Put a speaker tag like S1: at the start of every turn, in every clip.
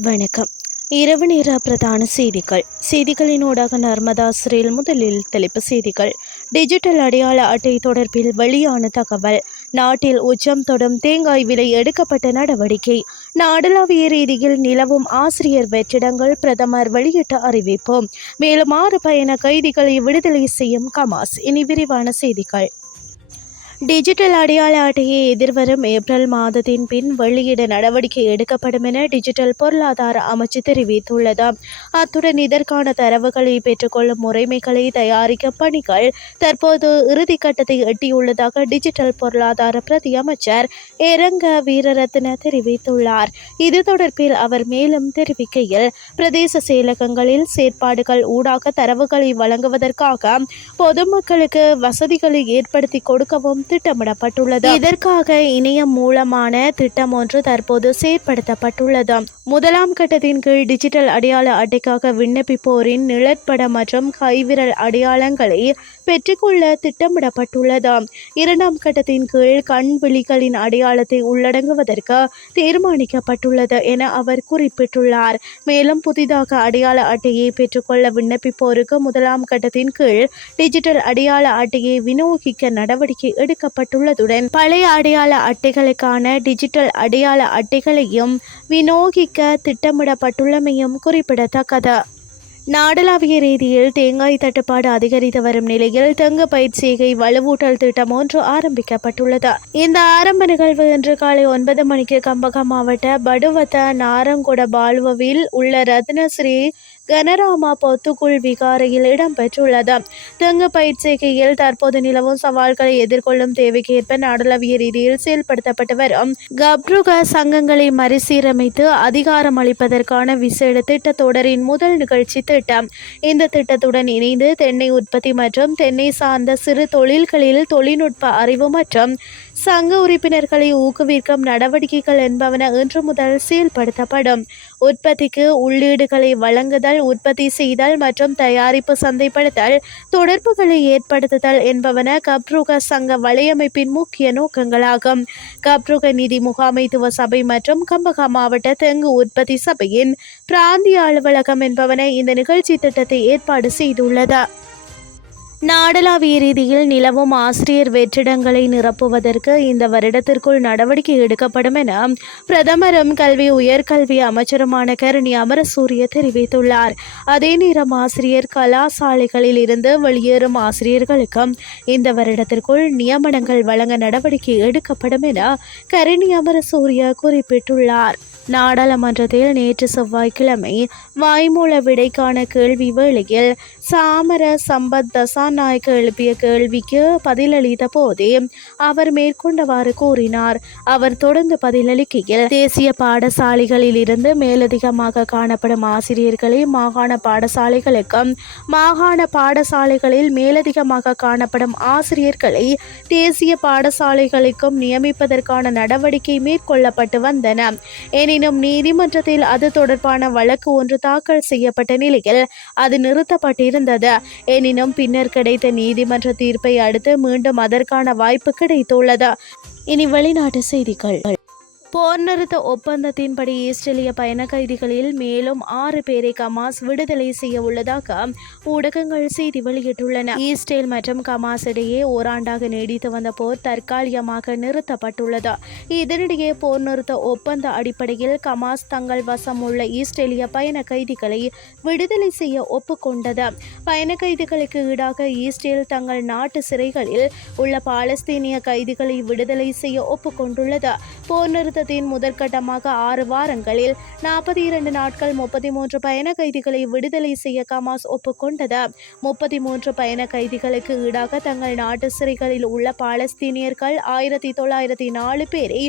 S1: வணக்கம். இரவு நேர பிரதான செய்திகள். செய்திகளினூடாக நர்மதா சிறையில் முதலில் தலைப்பு செய்திகள். டிஜிட்டல் அடையாள அட்டை தொடர்பில் வெளியான தகவல். நாட்டில் உச்சம் தொடும் தேங்காய் விலை எடுக்கப்பட்ட நடவடிக்கை. நாடளாவிய ரீதியில் நிலவும் ஆசிரியர் வெற்றிடங்கள் பிரதமர் வெளியிட்ட அறிவிப்பு. மேலும் ஆறு பயண கைதிகளை விடுதலை செய்யும் கமாஸ் இனி விரிவான செய்திகள். டிஜிட்டல் அடையாள அட்டையை எதிர்வரும் ஏப்ரல் மாதத்தின் பின் வெளியிட நடவடிக்கை எடுக்கப்படும் என டிஜிட்டல் பொருளாதார அமைச்சு தெரிவித்துள்ளது. அத்துடன் இதற்கான தரவுகளை பெற்றுக்கொள்ளும் முறைமைகளை தயாரிக்க பணிகள் தற்போது இறுதிக்கட்டத்தை எட்டியுள்ளதாக டிஜிட்டல் பொருளாதார பிரதி அமைச்சர் எரங்க வீரரத்ன தெரிவித்துள்ளார். இது தொடர்பில் அவர் மேலும் தெரிவிக்கையில் பிரதேச செயலகங்களில் செயற்பாடுகள் ஊடாக தரவுகளை வழங்குவதற்காக பொதுமக்களுக்கு வசதிகளை ஏற்படுத்தி கொடுக்கவும் திட்டமிடப்பட்டுள்ளது. இதற்காக இணையம் மூலமான திட்டம் ஒன்று தற்போது செயற்படுத்தப்பட்டுள்ளது. முதலாம் கட்டத்தின் கீழ் டிஜிட்டல் அடையாள அட்டைக்காக விண்ணப்பிப்போரின் நிழற்படம் மற்றும் கைவிரல் அடையாளங்களை பெற்றுக்கொள்ள திட்டமிடப்பட்டுள்ளது. இரண்டாம் கட்டத்தின் கீழ் கண் விழிகளின் அடையாளத்தை உள்ளடங்குவதற்கு தீர்மானிக்கப்பட்டுள்ளது என அவர் குறிப்பிட்டுள்ளார். மேலும் புதிதாக அடையாள அட்டையை பெற்றுக்கொள்ள விண்ணப்பிப்போருக்கு முதலாம் கட்டத்தின் கீழ் டிஜிட்டல் அடையாள அட்டையை விநியோகிக்க நடவடிக்கை எடுக்க எடுக்கப்பட்டுள்ளதுடன் பழைய அடையாள அட்டைகளுக்கான டிஜிட்டல் அடையாள அட்டைகளையும் விநியோகிக்க திட்டமிடப்பட்டுள்ளமையும் குறிப்பிடத்தக்கது. நாடளாவிய ரீதியில் தேங்காய் தட்டுப்பாடு அதிகரித்து வரும் நிலையில் தெங்கு பயிற்சிகை வலுவூட்டல் திட்டம் ஒன்று ஆரம்பிக்கப்பட்டுள்ளது. இந்த ஆரம்ப நிகழ்வு இன்று காலை ஒன்பது மணிக்கு கம்பகம் மாவட்ட படுவத்த நாரங்குட பால்வவில் உள்ள ரத்னஸ்ரீ கனராமா பொத்துக்குள் விகாரையில் இடம்பெற்றுள்ளது. தெங்கு பயிற்சிகையில் தற்போது நிலவும் சவால்களை எதிர்கொள்ளும் தேவைக்கேற்ப நாடளாவிய ரீதியில் செயல்படுத்தப்பட்டு வரும் கப்ருக சங்கங்களை மறுசீரமைத்து அதிகாரம் அளிப்பதற்கான விசேட திட்டத்தொடரின் முதல் நிகழ்ச்சி திட்டம். இந்த திட்டத்துடன் இணைந்து தென்னை உற்பத்தி மற்றும் தென்னை சார்ந்த சிறு தொழில்களில் தொழில்நுட்ப அறிவு மற்றும் சங்க உறுப்பினர்களை ஊக்குவிக்கும் நடவடிக்கைகள் என்பவன இன்று முதல் செயல்படுத்தப்படும் உற்பத்திக்கு உள்ளீடுகளை வழங்குதல் உற்பத்தி செய்தல் மற்றும் தயாரிப்பு சந்தைப்படுத்தல் தொடர்புகளை ஏற்படுத்துதல் என்பவன கப்ருக சங்க வலையமைப்பின் முக்கிய நோக்கங்களாகும். கப்ருக நிதி முகாமைத்துவ சபை மற்றும் கம்பகா மாவட்ட தெங்கு உற்பத்தி சபையின் பிராந்திய அலுவலகம் என்பவன இந்த நிகழ்ச்சி திட்டத்தை ஏற்பாடு செய்துள்ளது. நாடளாவிய ரீதியில் நிலவும் ஆசிரியர் வெற்றிடங்களை நிரப்புவதற்கு இந்த வருடத்திற்குள் நடவடிக்கை எடுக்கப்படும் என பிரதமரும் கல்வி உயர்கல்வி அமைச்சருமான கருணி அமரசூரிய தெரிவித்துள்ளார். அதே நேரம் ஆசிரியர் கலாசாலைகளில் இருந்து வெளியேறும் ஆசிரியர்களுக்கும் இந்த வருடத்திற்குள் நியமனங்கள் வழங்க நடவடிக்கை எடுக்கப்படும் என கருணி அமரசூரிய குறிப்பிட்டுள்ளார். நாடாளுமன்றத்தில் நேற்று செவ்வாய்க்கிழமை வாய்மூல விடைக்கான கேள்வி வேளையில் சாமர சம்பத் தசாநாயக்க எழுப்பிய கேள்விக்கு பதிலளித்த போதே அவர் மேற்கொண்டவாறு கூறினார். அவர் தொடர்ந்து பதிலளிக்கையில் தேசிய பாடசாலைகளில் இருந்து மேலதிகமாக காணப்படும் ஆசிரியர்களை மாகாண பாடசாலைகளுக்கும் மாகாண பாடசாலைகளில் மேலதிகமாக காணப்படும் ஆசிரியர்களை தேசிய பாடசாலைகளுக்கும் நியமிப்பதற்கான நடவடிக்கை மேற்கொள்ளப்பட்டு வந்தன. எனினும் நீதிமன்றத்தில் அது தொடர்பான வழக்கு ஒன்று தாக்கல் செய்யப்பட்ட நிலையில் அது நிறுத்தப்பட்டிருந்தது. எனினும் பின்னர் கிடைத்த நீதிமன்ற தீர்ப்பை அடுத்து மீண்டும் அதற்கான வாய்ப்பு கிடைத்துள்ளது. இனி வெளிநாட்டு செய்திகள். போர் நிறுத்த ஒப்பந்தத்தின்படி ஈஸ்ட்ரேலிய பயண கைதிகளில் மேலும் ஆறு பேரை கமாஸ் விடுதலை செய்ய உள்ளதாக ஊடகங்கள் செய்தி வெளியிட்டுள்ளன. இஸ்ரேல் மற்றும் கமாஸ் இடையே ஓராண்டாக நீடித்து வந்த போர் தற்காலிகமாக நிறுத்தப்பட்டுள்ளது. இதனிடையே போர் நிறுத்த ஒப்பந்த அடிப்படையில் கமாஸ் தங்கள் வசம் உள்ள ஈஸ்ட்ரேலிய பயண கைதிகளை விடுதலை செய்ய ஒப்புக்கொண்டது. பயண கைதிகளுக்கு ஈடாக இஸ்ரேல் தங்கள் நாட்டு சிறைகளில் உள்ள பாலஸ்தீனிய கைதிகளை விடுதலை செய்ய ஒப்புக்கொண்டுள்ளது. போர் யுத்தத்தின் முதற்கட்டமாக ஆறு வாரங்களில் நாற்பத்தி இரண்டு நாட்கள் முப்பத்தி மூன்று பயண கைதிகளை விடுதலை செய்ய கமாஸ் ஒப்புக்கொண்டது. முப்பத்தி மூன்று பயண கைதிகளுக்கு ஈடாக தங்கள் நாட்டு சிறைகளில் உள்ள பாலஸ்தீனியர்கள் ஆயிரத்தி தொள்ளாயிரத்தி நாலு பேரை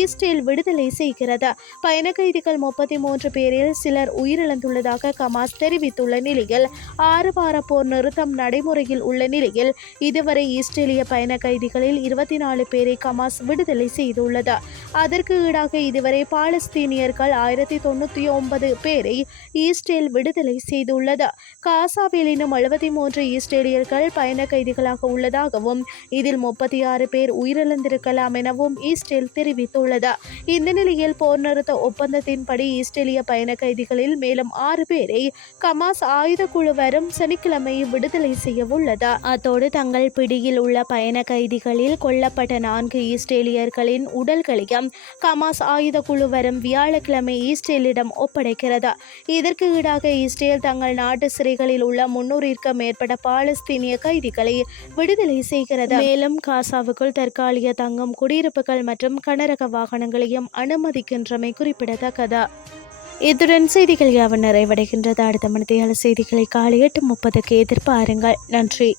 S1: இஸ்ரேல் விடுதலை செய்கிறது. பயண கைதிகள் முப்பத்தி மூன்று பேரில் சிலர் உயிரிழந்துள்ளதாக கமாஸ் தெரிவித்துள்ள நிலையில் ஆறு வார போர் நிறுத்தம் நடைமுறையில் உள்ள நிலையில் இதுவரை இஸ்ரேலிய பயண கைதிகளில் இருபத்தி நாலு பேரை கமாஸ் விடுதலை செய்துள்ளது. அதற்கு ஈடாக இதுவரை பாலஸ்தீனியர்கள் ஆயிரத்தி தொண்ணூற்றி ஒன்பது பேரை ஈஸ்ரேல் விடுதலை செய்துள்ளது. காசாவில் இன்னும் எழுபத்தி மூன்று ஈஸ்ரேலியர்கள் பயண கைதிகளாக உள்ளதாகவும் இதில் முப்பத்தி ஆறு பேர் உயிரிழந்திருக்கலாம் எனவும் ஈஸ்ரேல் தெரிவித்துள்ளது. இந்த நிலையில் போர் நிறுத்த ஒப்பந்தத்தின்படி இஸ்ரேலிய பயண கைதிகளில் மேலும் ஆறு பேரை கமாஸ் ஆயுத குழு வரும் சனிக்கிழமை விடுதலை செய்ய உள்ளது அத்தோடு தங்கள் பிடியில் உள்ள பயண கைதிகளில் கொல்லப்பட்ட நான்கு இஸ்ரேலியர்களின் உடல்களையும் கமாஸ் ஆயுத குழு வரும் வியாழக்கிழமை இஸ்ரேலிடம் ஒப்படைக்கிறது. இதற்கு ஈடாக இஸ்ரேல் தங்கள் நாட்டு சிறைகளில் உள்ள முன்னூறிற்கு மேற்பட்ட பாலஸ்தீனிய கைதிகளை விடுதலை செய்கிறது. மேலும் காசாவுக்குள் தற்காலிக தங்கும் குடியிருப்புகள் மற்றும் கனரக வாகனங்களையும் அனுமதிக்கின்றமை குறிப்பிடத்தக்கது. இத்துடன் செய்திகள் யாவும் நிறைவடைகின்றது. அடுத்த மணித்தையாளர் செய்திகளை காலை எட்டு முப்பதுக்கு எதிர்பாருங்கள். நன்றி.